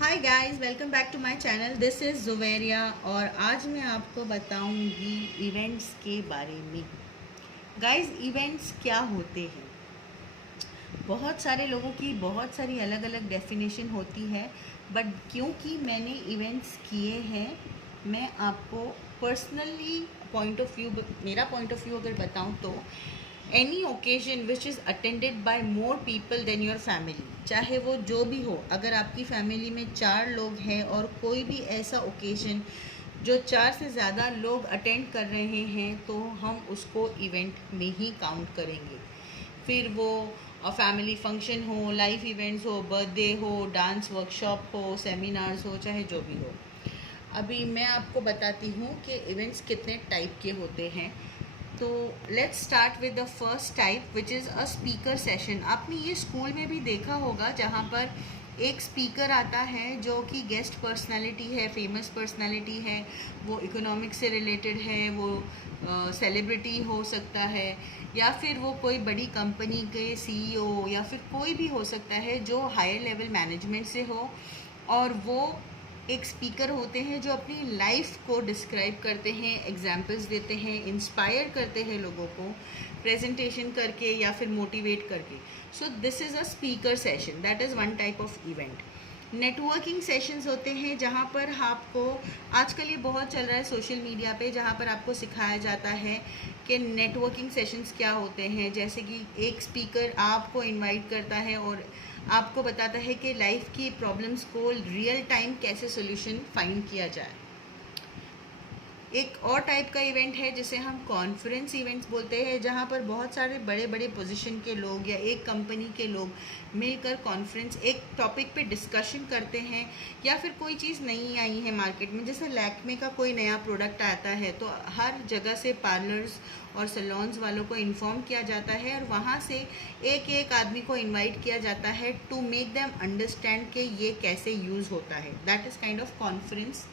Hi guys, welcome back to my channel. This is Juveria और आज मैं आपको बताऊंगी इवेंट्स के बारे में। गाइस, इवेंट्स क्या होते हैं? बहुत सारे लोगों की बहुत सारी अलग अलग डेफिनेशन होती है, बट क्योंकि मैंने इवेंट्स किए हैं, मैं आपको पर्सनली पॉइंट ऑफ व्यू, मेरा पॉइंट ऑफ व्यू अगर बताऊं तो any occasion which is attended by more people than your family, चाहे वो जो भी हो। अगर आपकी फैमिली में 4 लोग हैं और कोई भी ऐसा ओकेजन जो 4 से ज़्यादा लोग अटेंड कर रहे हैं, तो हम उसको इवेंट में ही काउंट करेंगे। फिर वो फैमिली फंक्शन हो, लाइफ इवेंट्स हो, बर्थडे हो, डांस वर्कशॉप हो, सेमिनार्स हो, चाहे जो भी हो। अभी मैं आपको बताती हूँ कि इवेंट्स कितने टाइप के होते हैं। तो let's start with the first type which is a speaker session. आपने ये स्कूल में भी देखा होगा, जहाँ पर एक स्पीकर आता है जो कि गेस्ट पर्सनालिटी है, फेमस पर्सनालिटी है, वो इकोनॉमिक्स से रिलेटेड है, वो सेलिब्रिटी हो सकता है, या फिर वो कोई बड़ी कंपनी के सीईओ, या फिर कोई भी हो सकता है जो हायर लेवल मैनेजमेंट से हो। और वो एक स्पीकर होते हैं जो अपनी लाइफ को डिस्क्राइब करते हैं, एग्जाम्पल्स देते हैं, इंस्पायर करते हैं लोगों को प्रेजेंटेशन करके या फिर मोटिवेट करके। सो this is a speaker session, that is one type of event. Networking sessions होते हैं जहाँ पर आपको, आजकल ये बहुत चल रहा है सोशल मीडिया पे, जहाँ पर आपको सिखाया जाता है कि नेटवर्किंग सेशंस क्या होते हैं। जैसे कि एक स्पीकर आपको इनवाइट करता है और आपको बताता है कि लाइफ की प्रॉब्लम्स को रियल टाइम कैसे सोल्यूशन फाइंड किया जाए। एक और टाइप का इवेंट है जिसे हम कॉन्फ्रेंस इवेंट्स बोलते हैं, जहाँ पर बहुत सारे बड़े बड़े पोजीशन के लोग या एक कंपनी के लोग मिलकर कॉन्फ्रेंस, एक टॉपिक पे डिस्कशन करते हैं, या फिर कोई चीज़ नई आई है मार्केट में, जैसे लैक्मे का कोई नया प्रोडक्ट आता है तो हर जगह से पार्लर्स और सैलून्स वालों को इन्फॉर्म किया जाता है और वहाँ से एक एक आदमी को इन्वाइट किया जाता है टू मेक देम अंडरस्टैंड कि ये कैसे यूज़ होता है। That is kind of conference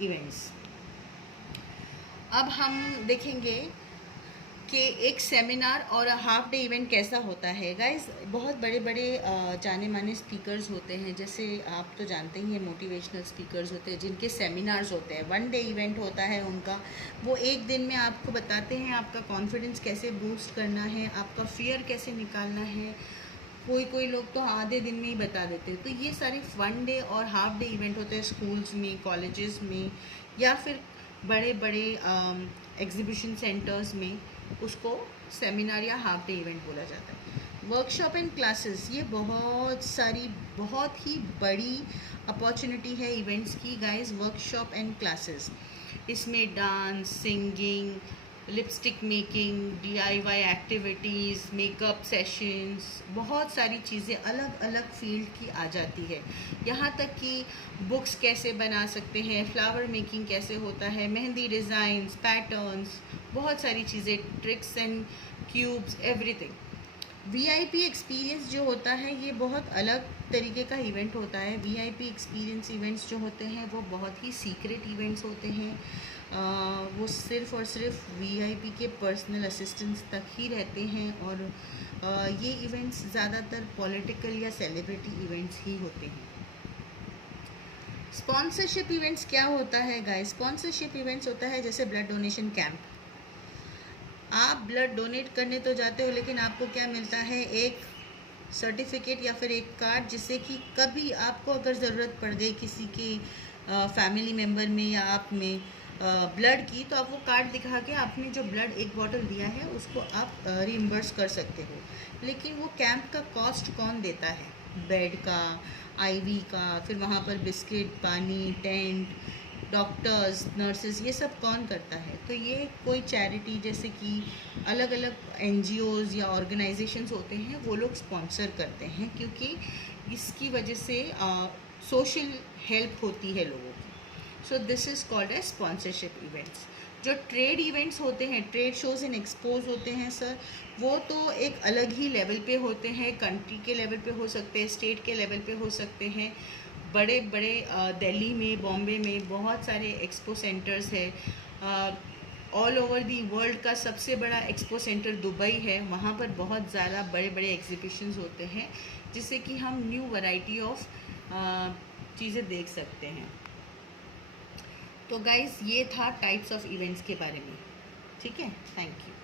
events. अब हम देखेंगे कि एक सेमिनार और हाफ डे इवेंट कैसा होता है। गाइस, बहुत बड़े बड़े जाने माने स्पीकर्स होते हैं, जैसे आप तो जानते ही हैं, मोटिवेशनल स्पीकर्स होते हैं जिनके सेमिनार्स होते हैं, वन डे इवेंट होता है उनका। वो एक दिन में आपको बताते हैं आपका कॉन्फिडेंस कैसे बूस्ट करना है, आपका फियर कैसे निकालना है। कोई लोग तो आधे दिन में ही बता देते हैं। तो ये सारे वन डे और हाफ डे इवेंट होते हैं स्कूल्स में, कॉलेजेस में, या फिर बड़े बड़े एग्जीबिशन सेंटर्स में। उसको सेमिनार या हाफ डे इवेंट बोला जाता है। वर्कशॉप एंड क्लासेस, ये बहुत ही बड़ी अपॉर्चुनिटी है इवेंट्स की गाइस। वर्कशॉप एंड क्लासेस, इसमें dance, singing, lipstick making, DIY activities, makeup sessions, बहुत सारी चीज़ें अलग अलग फील्ड की आ जाती है। यहाँ तक कि बुक्स कैसे बना सकते हैं, फ्लावर मेकिंग कैसे होता है, मेहंदी डिज़ाइंस, पैटर्न्स, बहुत सारी चीज़ें, tricks and cubes, everything. VIP experience जो होता है, ये बहुत अलग तरीके का इवेंट होता है। VIP एक्सपीरियंस इवेंट्स जो होते हैं वो बहुत ही सीक्रेट इवेंट्स होते हैं। वो सिर्फ़ और सिर्फ VIP के पर्सनल असिस्टेंट्स तक ही रहते हैं, और ये इवेंट्स ज़्यादातर पॉलिटिकल या सेलिब्रिटी इवेंट्स ही होते हैं। स्पॉन्सरशिप इवेंट्स क्या होता है गाइस? स्पॉन्सरशिप इवेंट्स होता है जैसे ब्लड डोनेशन कैंप। आप ब्लड डोनेट करने तो जाते हो, लेकिन आपको क्या मिलता है? एक सर्टिफिकेट या फिर एक कार्ड, जिससे कि कभी आपको अगर ज़रूरत पड़ गई किसी के फैमिली मेम्बर में या आप में ब्लड की, तो आप वो कार्ड दिखा के आपने जो ब्लड एक बॉटल दिया है उसको आप रीइम्बर्स कर सकते हो। लेकिन वो कैंप का कॉस्ट कौन देता है? बेड का, IV का, फिर वहाँ पर बिस्किट, पानी, टेंट, डॉक्टर्स, नर्सेस, ये सब कौन करता है? तो ये कोई चैरिटी, जैसे कि अलग अलग NGOs या ऑर्गेनाइजेशंस होते हैं, वो लोग स्पॉन्सर करते हैं, क्योंकि इसकी वजह से सोशल हेल्प होती है लोगों की। So this is called as sponsorship events. जो ट्रेड इवेंट्स होते हैं, ट्रेड शोज़ एंड एक्सपोज होते हैं सर, वो तो एक अलग ही लेवल पे होते हैं। कंट्री के लेवल पे हो सकते हैं, स्टेट के लेवल पे हो सकते हैं। बड़े बड़े दिल्ली में, बॉम्बे में बहुत सारे एक्सपो सेंटर्स है। ऑल ओवर दी वर्ल्ड का सबसे बड़ा एक्सपो सेंटर दुबई है। वहाँ पर बहुत ज़्यादा बड़े बड़े एग्जीबिशंस होते हैं, जिससे कि हम न्यू वैरायटी ऑफ चीज़ें देख सकते हैं। तो गाइज़ ये था टाइप्स ऑफ इवेंट्स के बारे में। ठीक है, थैंक यू।